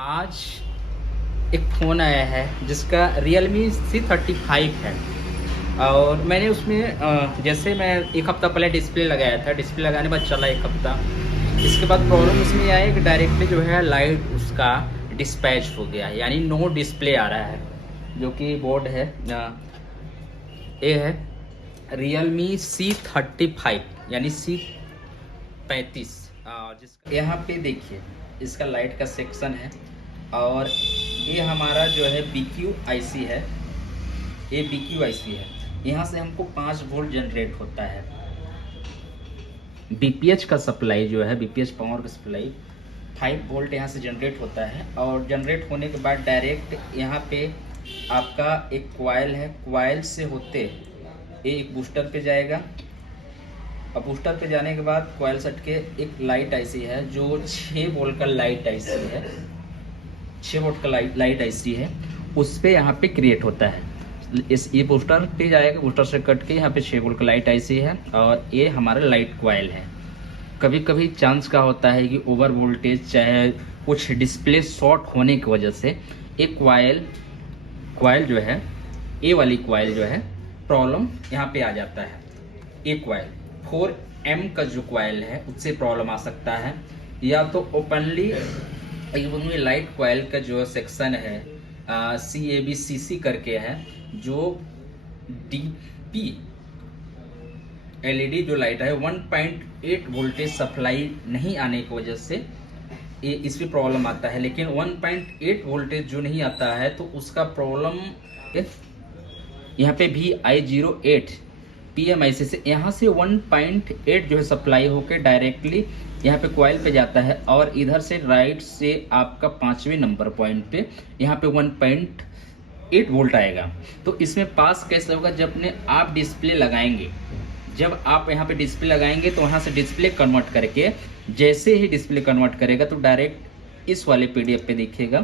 आज एक फ़ोन आया है जिसका Realme C35 है। और मैंने उसमें जैसे मैं एक हफ़्ता पहले डिस्प्ले लगाया था, डिस्प्ले लगाने के बाद चला एक हफ़्ता। इसके बाद प्रॉब्लम इसमें ये आई कि डायरेक्टली जो है लाइट उसका डिस्पैच हो गया है, यानी नो डिस्प्ले आ रहा है। जो कि बोर्ड है ये है Realme C35 यानी C35। जिसका यहाँ पे देखिए इसका लाइट का सेक्शन है। और ये हमारा जो है BQ IC है, ये BQ IC है। यहाँ से हमको 5 वोल्ट जनरेट होता है। BPH का सप्लाई जो है, BPH पावर का सप्लाई 5 वोल्ट यहाँ से जनरेट होता है। और जनरेट होने के बाद डायरेक्ट यहाँ पे आपका एक कॉइल है, कॉइल से होते ये एक बूस्टर पे जाएगा। अब बूस्टर पे जाने के बाद कॉइल सेट के एक लाइट IC है जो 6 वोल्ट का लाइट IC है, 6 वोल्ट का लाइट IC है। उस पे यहाँ पे क्रिएट होता है। ये बूस्टर पे जाएगा, बूस्टर से कट के यहाँ पे 6 वोल्ट का लाइट IC है। और ये हमारा लाइट कॉइल है। कभी कभी चांस का होता है कि ओवर वोल्टेज चाहे कुछ डिस्प्ले शॉर्ट होने की वजह से एक कॉइल जो है, ये वाली कॉइल जो है प्रॉब्लम यहाँ पे आ जाता है। ये कॉइल 4M का जो कॉइल है उससे प्रॉब्लम आ सकता है। या तो ओपनली लाइट कॉइल का जो सेक्शन है CABCC करके है, जो DP LED जो लाइट है 1.8 वोल्टेज सप्लाई नहीं आने की वजह से ये इसमें प्रॉब्लम आता है। लेकिन 1.8 वोल्टेज जो नहीं आता है तो उसका प्रॉब्लम यहाँ पे VI08 PMIC से यहाँ से 1.8 जो है सप्लाई होकर डायरेक्टली यहाँ पे कॉइल पे जाता है। और इधर से राइट से आपका 5वें नंबर पॉइंट पे यहाँ पे 1.8 वोल्ट आएगा। तो इसमें पास कैसे होगा? जब ने आप डिस्प्ले लगाएंगे, जब आप यहाँ पे डिस्प्ले लगाएंगे तो वहाँ से डिस्प्ले कन्वर्ट करके, जैसे ही डिस्प्ले कन्वर्ट करेगा तो डायरेक्ट इस वाले PDF पे दिखेगा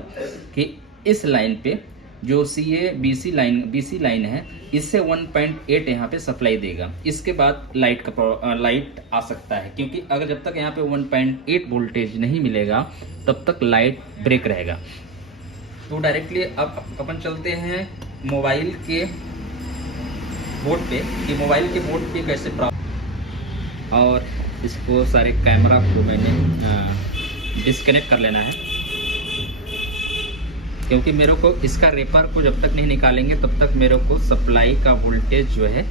कि इस लाइन पे जो CABC BC लाइन है इससे 1.8 यहाँ पे सप्लाई देगा। इसके बाद लाइट आ सकता है, क्योंकि अगर जब तक यहाँ पे 1.8 वोल्टेज नहीं मिलेगा तब तक लाइट ब्रेक रहेगा। तो डायरेक्टली अब अपन चलते हैं मोबाइल के बोर्ड पे कि मोबाइल के बोर्ड पे कैसे प्राप्त। और इसको सारे कैमरा को मैंने डिस्कनेक्ट कर लेना है, क्योंकि मेरे को इसका रेपर को जब तक नहीं निकालेंगे तब तक मेरे को सप्लाई का वोल्टेज जो है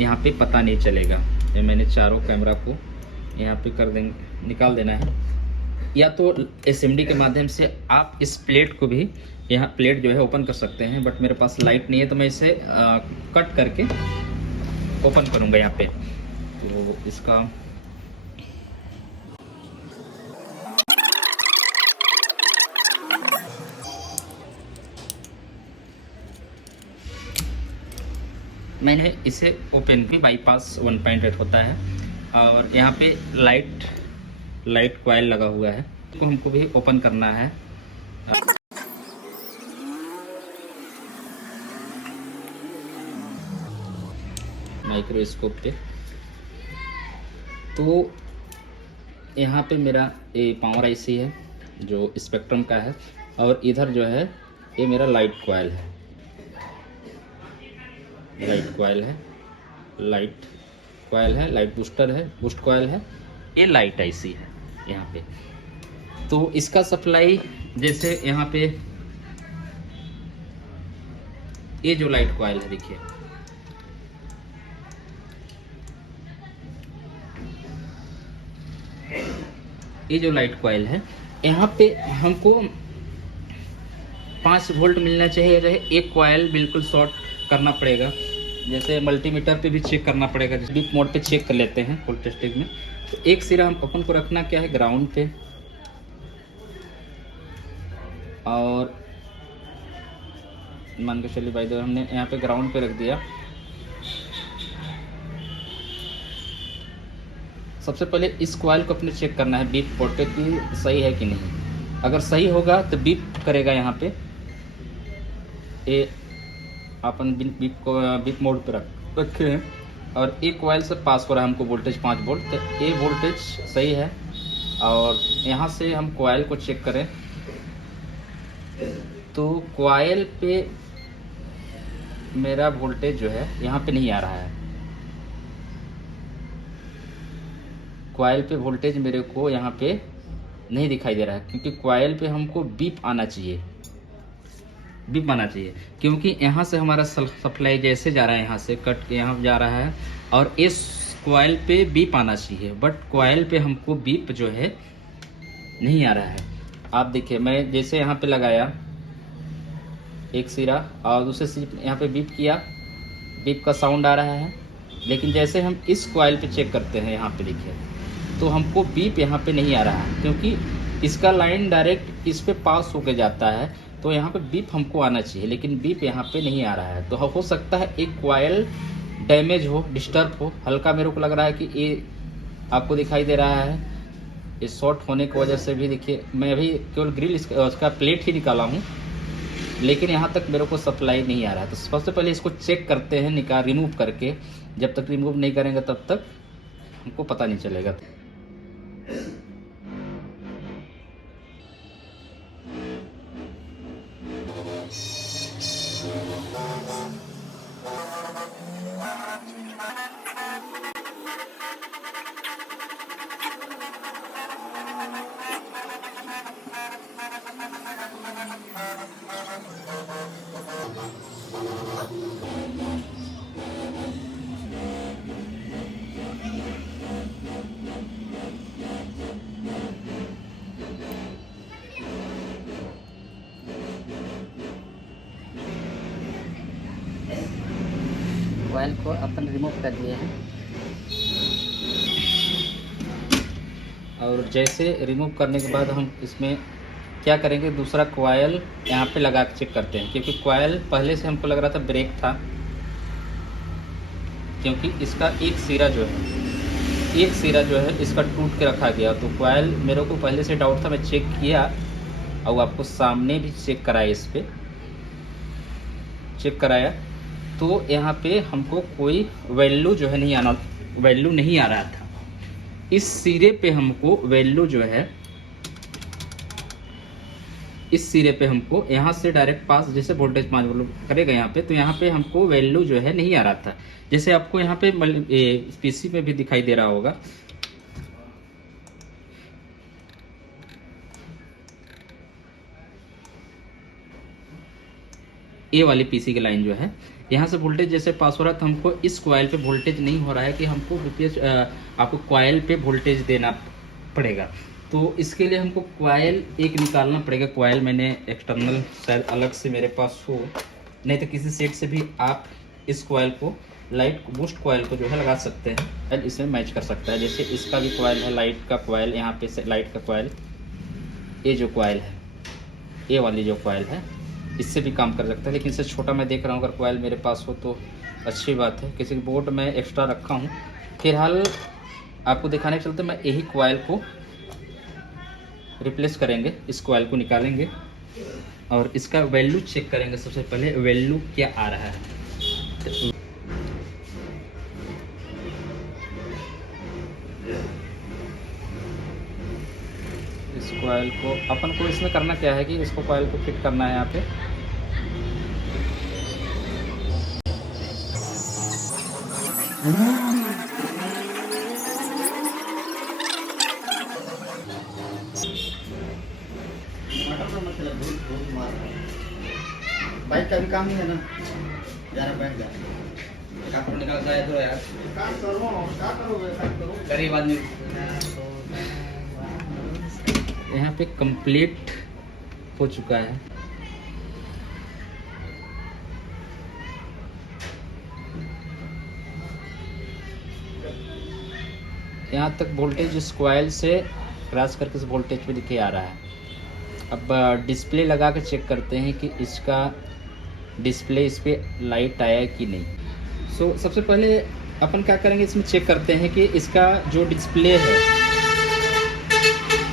यहाँ पे पता नहीं चलेगा। ये मैंने चारों कैमरा को यहाँ पे निकाल देना है। या तो SMD के माध्यम से आप इस प्लेट को भी, यहाँ प्लेट जो है ओपन कर सकते हैं, बट मेरे पास लाइट नहीं है तो मैं इसे कट करके ओपन करूँगा यहाँ पे। तो इसका मैंने इसे ओपन भी बाईपास 1.8 होता है। और यहाँ पे लाइट कॉइल लगा हुआ है, तो हमको भी ओपन करना है माइक्रोस्कोप पे। तो यहाँ पे मेरा ये पावर IC है जो स्पेक्ट्रम का है। और इधर जो है ये मेरा लाइट कॉइल है, लाइट बूस्टर है, बूस्ट कॉइल है, ये लाइट IC है यहाँ पे। तो इसका सप्लाई जैसे यहाँ पे ये जो लाइट कॉइल है देखिए, ये जो लाइट कॉइल है यहाँ पे हमको 5 वोल्ट मिलना चाहिए। एक कॉइल बिल्कुल शॉर्ट करना पड़ेगा, जैसे मल्टीमीटर पे भी चेक करना पड़ेगा। जैसे डीप मोड पे चेक कर लेते हैं फुल टेस्टिंग में। तो एक सिरा हम अपन को रखना क्या है, ग्राउंड पे, और मान के चलिए भाई हमने यहाँ पे ग्राउंड पे रख दिया। सबसे पहले इस कॉइल को अपने चेक करना है बीप पोर्ट पे कि सही है कि नहीं। अगर सही होगा तो बीप करेगा यहाँ पे, ये अपन बीप मोड पे रखे हैं। और एक कॉइल से पास हो रहा है हमको वोल्टेज 5 वोल्ट, तो ये वोल्टेज सही है। और यहाँ से हम कॉइल को चेक करें तो कॉइल पे मेरा वोल्टेज जो है यहाँ पे नहीं आ रहा है। कॉइल पे वोल्टेज मेरे को यहाँ पे नहीं दिखाई दे रहा है, क्योंकि कॉइल पे हमको बीप आना चाहिए, बीप आना चाहिए, क्योंकि यहाँ से हमारा सप्लाई जैसे जा रहा है, यहाँ से कट के यहाँ जा रहा है, और इस कॉइल पे बीप आना चाहिए, बट कॉइल पे हमको बीप जो है नहीं आ रहा है। आप देखिए, मैं जैसे यहाँ पे लगाया एक सिरा और दूसरे सिरे यहाँ पे बीप किया, बीप का साउंड आ रहा है, लेकिन जैसे हम इस कॉइल पे चेक करते हैं, यहाँ पे देखिए, तो हमको बीप यहाँ पे नहीं आ रहा है, क्योंकि इसका लाइन डायरेक्ट इस पे पास होके जाता है, तो यहाँ पे बीप हमको आना चाहिए, लेकिन बीप यहाँ पे नहीं आ रहा है। तो हो सकता है एक कॉइल डैमेज हो, डिस्टर्ब हो, हल्का मेरे को लग रहा है कि ये आपको दिखाई दे रहा है, ये शॉर्ट होने की वजह से भी। देखिए, मैं अभी केवल ग्रिल उसका प्लेट ही निकाला हूँ, लेकिन यहाँ तक मेरे को सप्लाई नहीं आ रहा है। तो सबसे पहले इसको चेक करते हैं, रिमूव करके। जब तक रिमूव नहीं करेंगे तब तक हमको पता नहीं चलेगा। कॉइल को अपन रिमूव कर दिए हैं, और जैसे रिमूव करने के बाद हम इसमें क्या करेंगे, दूसरा कॉइल यहाँ पे लगा के चेक करते हैं, क्योंकि कॉइल पहले से हमको लग रहा था ब्रेक था, क्योंकि इसका एक सिरा जो है इसका टूट के रखा गया। तो कॉइल मेरे को पहले से डाउट था, मैं चेक किया और आपको सामने भी चेक कराया, इस पर चेक कराया, तो यहाँ पे हमको कोई वैल्यू जो है नहीं आ रहा था। इस सिरे पे हमको वैल्यू जो है, इस सिरे पे हमको यहाँ से डायरेक्ट पास, जैसे वोल्टेज 5 वोल्ट करेगा यहाँ पे, तो यहाँ पे हमको वैल्यू जो है नहीं आ रहा था। जैसे आपको यहाँ पे पीसी में भी दिखाई दे रहा होगा, ए वाली पीसी की लाइन जो है, यहाँ से वोल्टेज जैसे पास हो रहा था, हमको इस कॉइल पे वोल्टेज नहीं हो रहा है, कि हमको आपको कॉइल पे वोल्टेज देना पड़ेगा। तो इसके लिए हमको कॉइल एक निकालना पड़ेगा। कॉइल मैंने एक्सटर्नल शायद अलग से मेरे पास हो, नहीं तो किसी सेट से भी आप इस कॉइल को, लाइट बूस्ट कॉइल को जो है लगा सकते हैं, इसमें मैच कर सकता है। जैसे इसका भी कॉइल है, लाइट का कॉइल, यहाँ पे से लाइट का कॉइल, ये जो कॉइल है, ये वाली जो कॉइल है, इससे भी काम कर सकता है, लेकिन इससे छोटा मैं देख रहा हूँ। अगर कॉइल मेरे पास हो तो अच्छी बात है। किसी बोर्ड में एक्स्ट्रा रखा हूँ, फिलहाल आपको दिखाने के चलते मैं यही कॉइल को रिप्लेस करेंगे, इस कॉइल को निकालेंगे और इसका वैल्यू चेक करेंगे। सबसे पहले वैल्यू क्या आ रहा है। इस कॉइल को अपन को इसमें करना क्या है कि इसको कॉइल को फिट करना है यहाँ पे। बाइक का भी काम नहीं है ना, जाना बैठ जाए कपड़ा निकाल जाए तो यार काम करो गरीब आदमी। यहाँ पे कंप्लीट हो चुका है। यहाँ तक वोल्टेज इस कॉइल से क्रॉस करके इस वोल्टेज पे दिखे आ रहा है। अब डिस्प्ले लगा के चेक करते हैं कि इसका डिस्प्ले, इस पे लाइट आया कि नहीं। सो सबसे पहले अपन क्या करेंगे, इसमें चेक करते हैं कि इसका जो डिस्प्ले है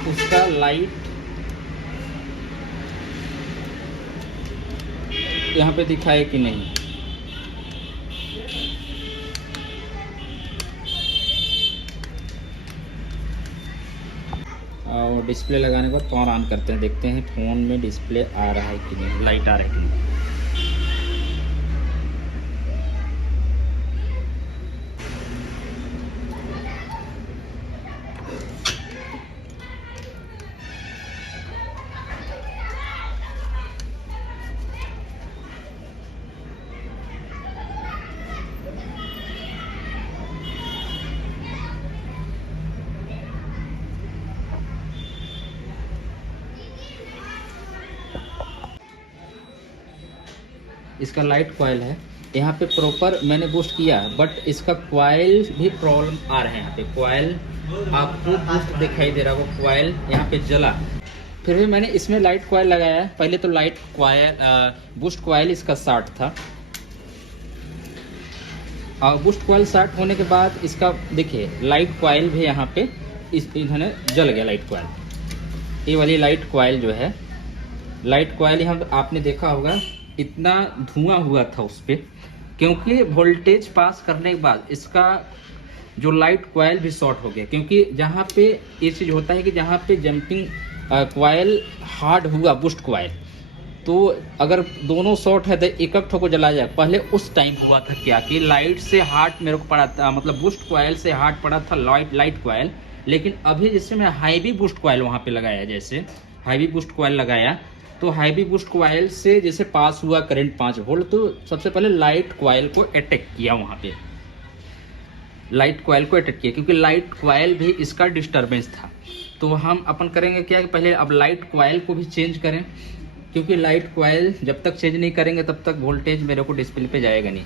उसका लाइट यहाँ पे दिखाए कि नहीं। और डिस्प्ले लगाने के बाद पावर ऑन करते हैं, देखते हैं फ़ोन में डिस्प्ले आ रहा है कि नहीं, लाइट आ रहा है कि नहीं। इसका लाइट कॉइल है यहाँ पे प्रॉपर मैंने बूस्ट किया, बट इसका कॉइल भी प्रॉब्लम आ रहा है। यहाँ पे कॉइल आपको बूस्ट दिखाई दे रहा होगा, कॉइल यहाँ पे जला। फिर भी मैंने इसमें लाइट कॉइल लगाया है। पहले तो लाइट कॉइल बूस्ट कॉइल इसका शॉर्ट था, और बूस्ट कॉइल शॉर्ट होने के बाद इसका देखिए लाइट कॉइल भी यहाँ पे इन्होंने जल गया। लाइट कॉइल, ये वाली लाइट कॉइल जो है, लाइट कॉइल यहाँ आपने देखा होगा इतना धुआं हुआ था उस पर, क्योंकि वोल्टेज पास करने के बाद इसका जो लाइट कॉइल भी शॉर्ट हो गया। क्योंकि जहाँ पे ये चीज़ होता है कि जहाँ पे जंपिंग कॉइल हार्ड हुआ बूस्ट कॉइल, तो अगर दोनों शॉर्ट है तो एक एक ठोको जला जाए। पहले उस टाइम हुआ था क्या कि लाइट से हार्ड मेरे को पड़ा था, मतलब बूस्ट कॉइल से हार्ड पड़ा था लाइट कॉइल। लेकिन अभी जैसे मैं हाईवी बूस्ट कॉइल वहाँ पे लगाया, जैसे हाईवी बूस्ट कॉइल लगाया, तो हाईवी बूस्ट कॉइल से जैसे पास हुआ करंट 5 वोल्ट, तो सबसे पहले लाइट कॉइल को अटैक किया। वहाँ पे लाइट कॉइल को अटैक किया, क्योंकि लाइट कॉइल भी इसका डिस्टरबेंस था। तो हम अपन करेंगे क्या कि पहले अब लाइट कॉइल को भी चेंज करें, क्योंकि लाइट कॉइल जब तक चेंज नहीं करेंगे तब तक वोल्टेज मेरे को डिस्प्ले पे जाएगा नहीं।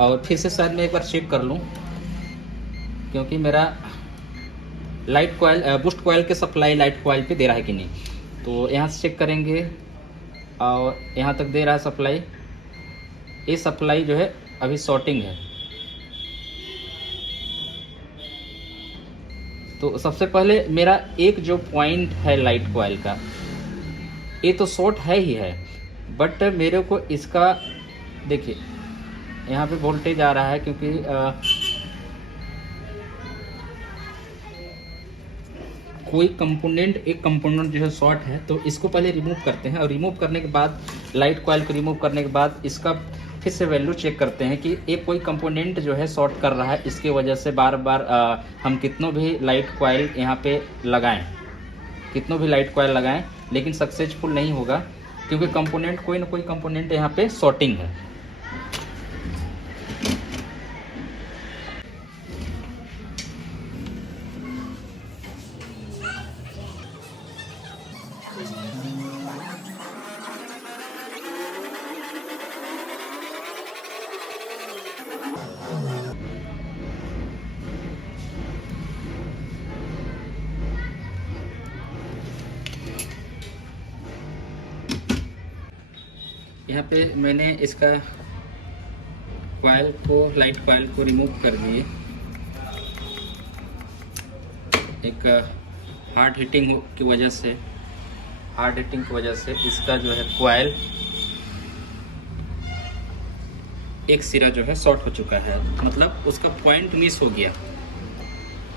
और फिर से शायद मैं एक बार चेक कर लूँ, क्योंकि मेरा लाइट कॉइल बूस्ट कॉइल के सप्लाई लाइट कॉइल पे दे रहा है कि नहीं। तो यहाँ से चेक करेंगे, और यहाँ तक दे रहा है सप्लाई। ये सप्लाई जो है अभी शॉर्टिंग है। तो सबसे पहले मेरा एक जो पॉइंट है लाइट कॉइल का, ये तो शॉर्ट है ही है, बट मेरे को इसका देखिए यहाँ पे वोल्टेज आ रहा है, क्योंकि कोई कंपोनेंट, एक कंपोनेंट जो है शॉर्ट है। तो इसको पहले रिमूव करते हैं, और रिमूव करने के बाद लाइट कॉइल को रिमूव करने के बाद इसका फिर से वैल्यू चेक करते हैं कि एक कोई कंपोनेंट जो है शॉर्ट कर रहा है। इसके वजह से बार बार हम कितनों भी लाइट कॉइल यहाँ पे लगाएं, कितनों भी लाइट कॉइल लगाएं, लेकिन सक्सेसफुल नहीं होगा, क्योंकि कंपोनेंट कोई ना कोई कंपोनेंट यहाँ पे शॉर्टिंग है। यहाँ पे मैंने इसका कॉइल को, लाइट कॉइल को रिमूव कर दिए। एक हार्ड हीटिंग की वजह से, इसका जो है कॉइल एक सिरा जो है शॉर्ट हो चुका है, मतलब उसका पॉइंट मिस हो गया।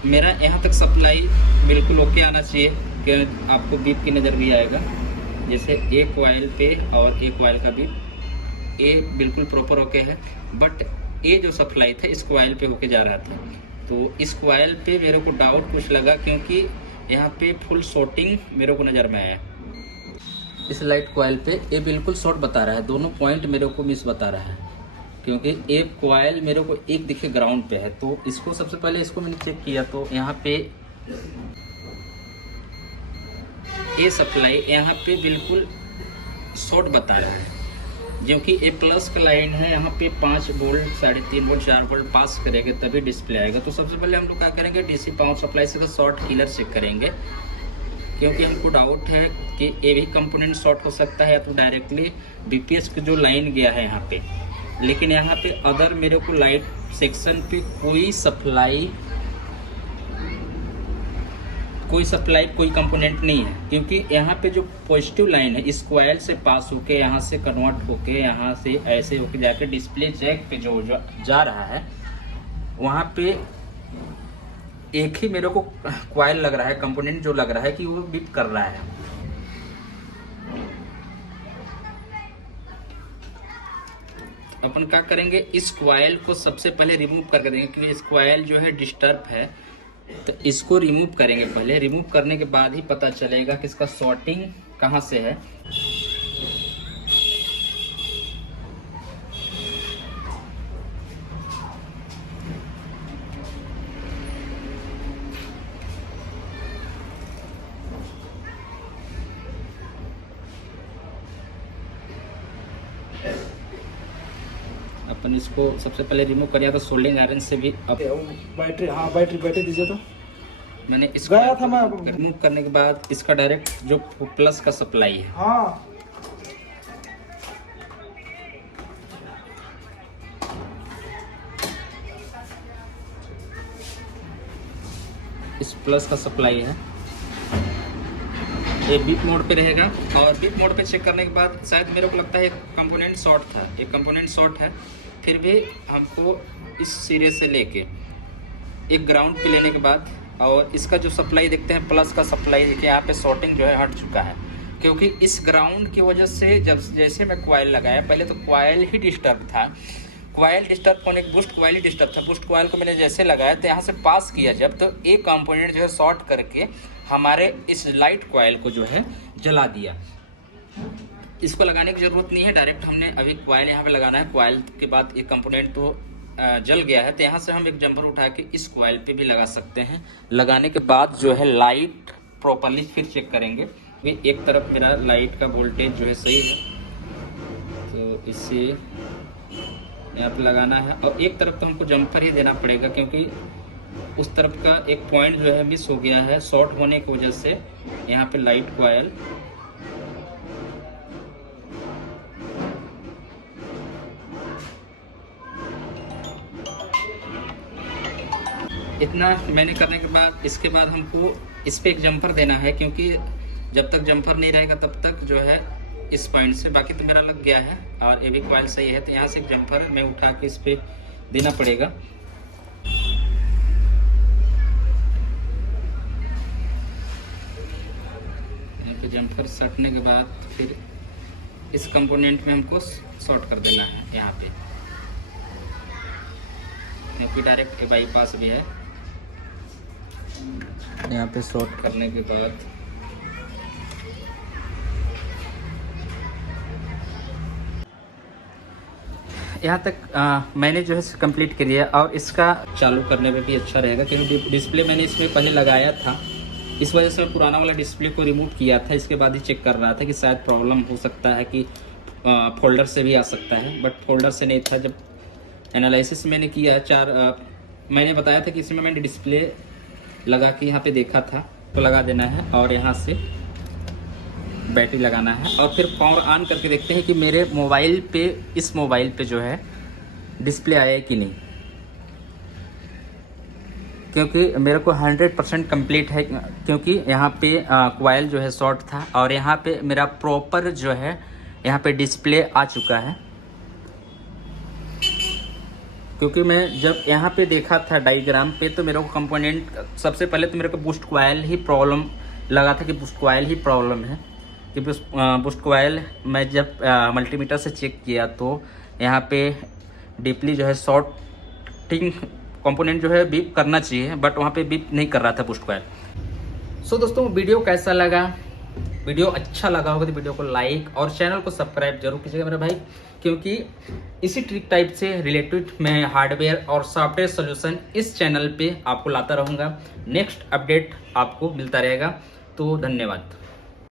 मेरा यहाँ तक सप्लाई बिल्कुल ओके आना चाहिए कि आपको बीप की नज़र भी आएगा। जैसे एक कॉइल पे और एक कॉइल का बीप, ये बिल्कुल प्रॉपर ओके है, बट ये जो सप्लाई था इस कॉइल पे होके जा रहा था। तो इस कॉइल पे मेरे को डाउट कुछ लगा, क्योंकि यहाँ पे फुल शॉर्टिंग मेरे को नज़र में आया। इस लाइट कॉइल पे ये बिल्कुल शॉर्ट बता रहा है, दोनों पॉइंट मेरे को मिस बता रहा है, क्योंकि एक कॉइल मेरे को एक दिखे ग्राउंड पे है। तो इसको सबसे पहले इसको मैंने चेक किया, तो यहाँ पे ये सप्लाई यहाँ पे बिल्कुल शॉर्ट बता रहा है, जो कि ए प्लस का लाइन है। यहाँ पे 5 वोल्ट, 3.5 वोल्ट, 4 वोल्ट पास करेंगे तभी डिस्प्ले आएगा। तो सबसे पहले हम लोग क्या करेंगे, डीसी पावर सप्लाई से शॉर्ट किलर चेक करेंगे, क्योंकि हमको डाउट है कि ये भी कंपोनेंट शॉर्ट हो सकता है, या तो डायरेक्टली बीपीएस का जो लाइन गया है यहाँ पे। लेकिन यहाँ पे अगर मेरे को लाइट सेक्शन पे कोई सप्लाई, कोई कंपोनेंट नहीं है, क्योंकि यहाँ पे जो पॉजिटिव लाइन है इस कॉइल से पास होके, यहाँ से कन्वर्ट होके, यहाँ से ऐसे होके जाके डिस्प्ले जैक पे जो जा रहा है, वहाँ पे एक ही मेरे को क्वाइल लग रहा है, कंपोनेंट जो लग रहा है कि वो बीप कर रहा है। अपन क्या करेंगे, इस क्वाइल को सबसे पहले रिमूव करके देंगे, क्योंकि इस क्वाइल जो है डिस्टर्ब है, तो इसको रिमूव करेंगे पहले। रिमूव करने के बाद ही पता चलेगा कि इसका शॉर्टिंग कहाँ से है। अपन इसको सबसे पहले रिमूव करिए तो सोल्डिंग आयरन से भी। अब बैटरी, हाँ बैटरी दीजिए तो। मैंने इसको गया था मैं। रिमूव करने के बाद इसका डायरेक्ट जो प्लस का सप्लाई है, हाँ इस प्लस का सप्लाई है, ये बीप मोड पे रहेगा। और बीप मोड पे चेक करने के बाद शायद मेरे को लगता है एक कंपोनेंट शॉर्ट था, एक कंपोनेंट शॉर्ट है। फिर भी हमको इस सिरे से लेके एक ग्राउंड पे लेने के बाद, और इसका जो सप्लाई देखते हैं प्लस का सप्लाई देखिए, यहाँ पे शॉर्टिंग जो है हट चुका है, क्योंकि इस ग्राउंड की वजह से जैसे मैं कॉइल लगाया, पहले तो कॉइल ही डिस्टर्ब था। कॉइल डिस्टर्ब होने के बूस्ट कॉइल ही डिस्टर्ब था। बूस्ट कॉइल को मैंने जैसे लगाया तो यहाँ से पास किया जब, तो एक कंपोनेंट जो है शॉर्ट करके हमारे इस लाइट कॉइल को जो है जला दिया। इसको लगाने की ज़रूरत नहीं है, डायरेक्ट हमने अभी कॉइल यहाँ पे लगाना है। कॉइल के बाद एक कंपोनेंट तो जल गया है, तो यहाँ से हम एक जंपर उठा के इस कॉइल पे भी लगा सकते हैं। लगाने के बाद जो है लाइट प्रॉपरली फिर चेक करेंगे। एक तरफ मेरा लाइट का वोल्टेज जो है सही है, तो इसे यहाँ पे लगाना है। और एक तरफ तो हमको जंपर ही देना पड़ेगा, क्योंकि उस तरफ का एक पॉइंट जो है मिस हो गया है शॉर्ट होने की वजह से। यहाँ पे लाइट कॉइल इतना मैंने करने के बाद, इसके बाद हमको इस पे एक जंपर देना है, क्योंकि जब तक जंपर नहीं रहेगा तब तक जो है इस पॉइंट से, बाकी तो मेरा लग गया है और ये भी कॉइल सही है, तो यहाँ से एक जंपर मैं उठा के इस पे देना पड़ेगा। यहाँ पे जंपर सटने के बाद फिर इस कंपोनेंट में हमको शॉर्ट कर देना है। यहाँ पे डायरेक्ट बाईपास भी है, यहाँ पे शॉर्ट करने के बाद यहाँ तक मैंने जो है कंप्लीट कर लिया। और इसका चालू करने में भी अच्छा रहेगा, क्योंकि डिस्प्ले मैंने इसमें पहले लगाया था, इस वजह से मैं पुराना वाला डिस्प्ले को रिमूव किया था। इसके बाद ही चेक कर रहा था कि शायद प्रॉब्लम हो सकता है कि फोल्डर से भी आ सकता है, बट फोल्डर से नहीं था। जब एनालिसिस मैंने किया, मैंने बताया था कि इसमें मैंने डिस्प्ले लगा के यहाँ पे देखा था, तो लगा देना है और यहाँ से बैटरी लगाना है। और फिर पावर ऑन करके देखते हैं कि मेरे मोबाइल पे, इस मोबाइल पे जो है डिस्प्ले आया है कि नहीं, क्योंकि मेरे को 100% कंप्लीट है, क्योंकि यहाँ पे कॉइल जो है शॉर्ट था और यहाँ पे मेरा प्रॉपर जो है यहाँ पे डिस्प्ले आ चुका है। क्योंकि मैं जब यहाँ पे देखा था डायग्राम पे, तो मेरे को कंपोनेंट सबसे पहले तो मेरे को बूस्ट कॉइल ही प्रॉब्लम लगा था कि बूस्ट कॉइल ही प्रॉब्लम है। कि बूस्ट कॉइल मैं जब मल्टीमीटर से चेक किया तो यहाँ पे डीपली जो है शॉर्टिंग कंपोनेंट जो है बीप करना चाहिए, बट वहाँ पे बीप नहीं कर रहा था बूस्ट कॉइल। सो दोस्तों, वीडियो कैसा लगा? वीडियो अच्छा लगा होगा तो वीडियो को लाइक और चैनल को सब्सक्राइब जरूर कीजिएगा मेरे भाई, क्योंकि इसी ट्रिक टाइप से रिलेटेड मैं हार्डवेयर और सॉफ्टवेयर सोल्यूशन इस चैनल पे आपको लाता रहूँगा। नेक्स्ट अपडेट आपको मिलता रहेगा। तो धन्यवाद।